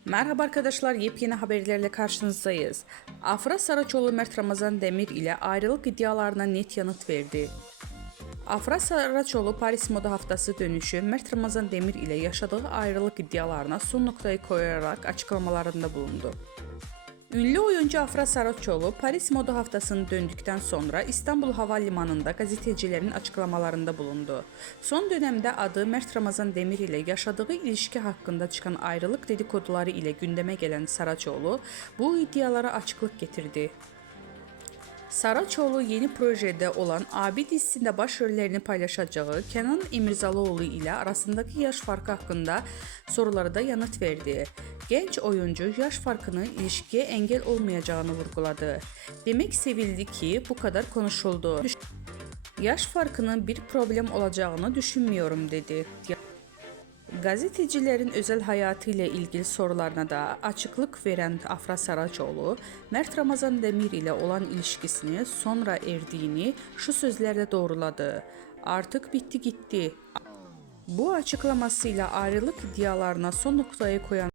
Merhaba arkadaşlar, yepyeni haberlerle karşınızdayız. Afra Saraçoğlu Mert Ramazan Demir ile ayrılık iddialarına net yanıt verdi. Afra Saraçoğlu Paris Moda Haftası dönüşü Mert Ramazan Demir ile yaşadığı ayrılık iddialarına son noktayı koyarak açıklamalarında bulundu. Ünlü oyuncu Afra Saraçoğlu Paris Moda Haftası'nı döndükten sonra İstanbul Havalimanı'nda gazetecilerin açıklamalarında bulundu. Son dönemde adı Mert Ramazan Demir ile yaşadığı ilişki hakkında çıkan ayrılık dedikoduları ile gündeme gelen Saraçoğlu bu iddialara açıklık getirdi. Saraçoğlu yeni projede olan Abi dizisinde başrollerini paylaşacağı Kenan İmirzalıoğlu ile arasındaki yaş farkı hakkında sorulara da yanıt verdi. Genç oyuncu yaş farkının ilişkiye engel olmayacağını vurguladı. Demek sevildi ki bu kadar konuşuldu. Yaş farkının bir problem olacağını düşünmüyorum dedi. Gazetecilerin özel hayatı ile ilgili sorularına da açıklık veren Afra Saraçoğlu, Mert Ramazan Demir ile olan ilişkisini sonra erdiğini şu sözlerle doğruladı. Artık bitti gitti. Bu açıklamasıyla ayrılık iddialarına son noktayı koyan